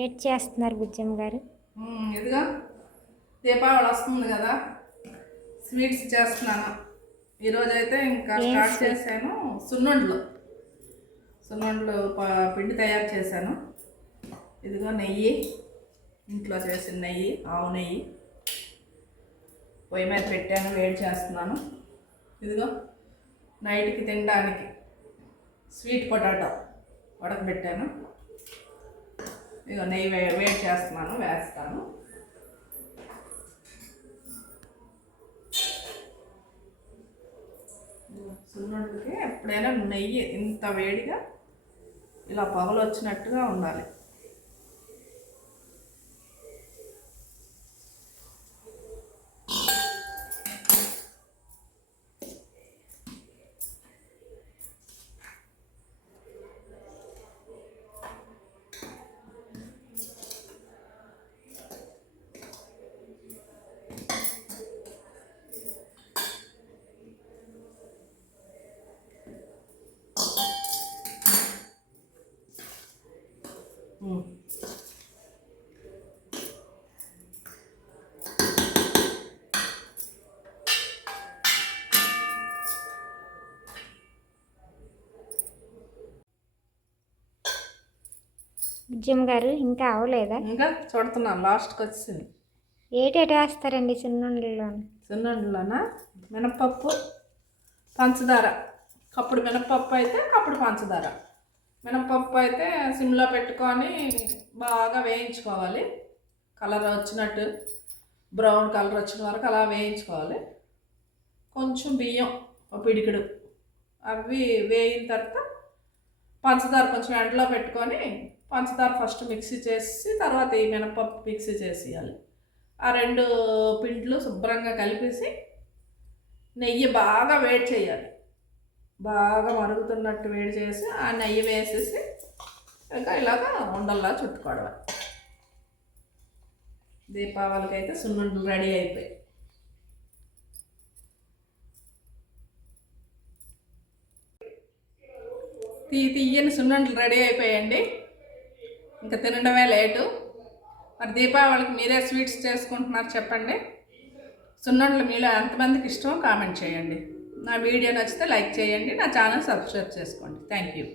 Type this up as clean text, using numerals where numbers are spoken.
ఏడ్ చేస్తున్నారు బుజ్జమ్మ గారు? ఇదిగా దీపావళి వస్తుంది కదా, స్వీట్స్ చేస్తున్నాను. ఈరోజైతే ఇంకా స్టార్ట్ చేశాను. సున్నుండలు పిండి తయారు చేశాను. ఇదిగో నెయ్యి, ఇంట్లో చేసిన నెయ్యి, ఆవు నెయ్యి పొయ్యి మీద పెట్టాను, వేడి చేస్తున్నాను. ఇదిగో నైట్కి తినడానికి స్వీట్ పొటాటో ఉడకబెట్టాను. ఇదిగో నెయ్యి వేడి చేస్తున్నాను, వేస్తాను. సున్నుండలకి ఎప్పుడైనా నెయ్యి ఇంత వేడిగా ఇలా పొగలు వచ్చినట్టుగా ఉండాలి. బుజ్జమ్మ గారు ఇంకా అవ్వలేదా? ఇంకా చూడుతున్నాను, లాస్ట్కి వచ్చింది. ఏటేటి వేస్తారండి సున్నుండలోనా? మినపప్పు, పంచదార. కప్పుడు మినపప్పు అయితే కప్పుడు పంచదార. మినపప్పు అయితే సిమ్లో పెట్టుకొని బాగా వేయించుకోవాలి. కలర్ వచ్చినట్టు, బ్రౌన్ కలర్ వచ్చిన వరకు అలా వేయించుకోవాలి. కొంచెం బియ్యం, ఒక పిడికిడు, అవి వేయిన తర్వాత పంచదార కొంచెం ఎండలో పెట్టుకొని పంచదార ఫస్ట్ మిక్సీ చేసి తర్వాత ఈ మినపప్పు మిక్సీ చేసేయాలి. ఆ రెండు పిండ్లు శుభ్రంగా కలిపేసి నెయ్యి బాగా వేడి చేయాలి. బాగా మరుగుతున్నట్టు వేడి చేసి ఆ నెయ్యి వేసేసి ఇంకా ఇలాగా ఉండల్లా చుట్టుకోవడం. దీపావళికి అయితే సున్నుండలు రెడీ అయిపోయాయి. తీయని సున్నుండలు రెడీ అయిపోయాయండి. ఇంకా తినడమే లేటు. మరి దీపావళికి మీరే స్వీట్స్ చేసుకుంటున్నారు చెప్పండి. సున్నుండలు మీలో ఎంతమందికి ఇష్టమో కామెంట్ చేయండి. నా వీడియో నచ్చితే లైక్ చేయండి, నా ఛానల్ సబ్స్క్రైబ్ చేసుకోండి. Thank you.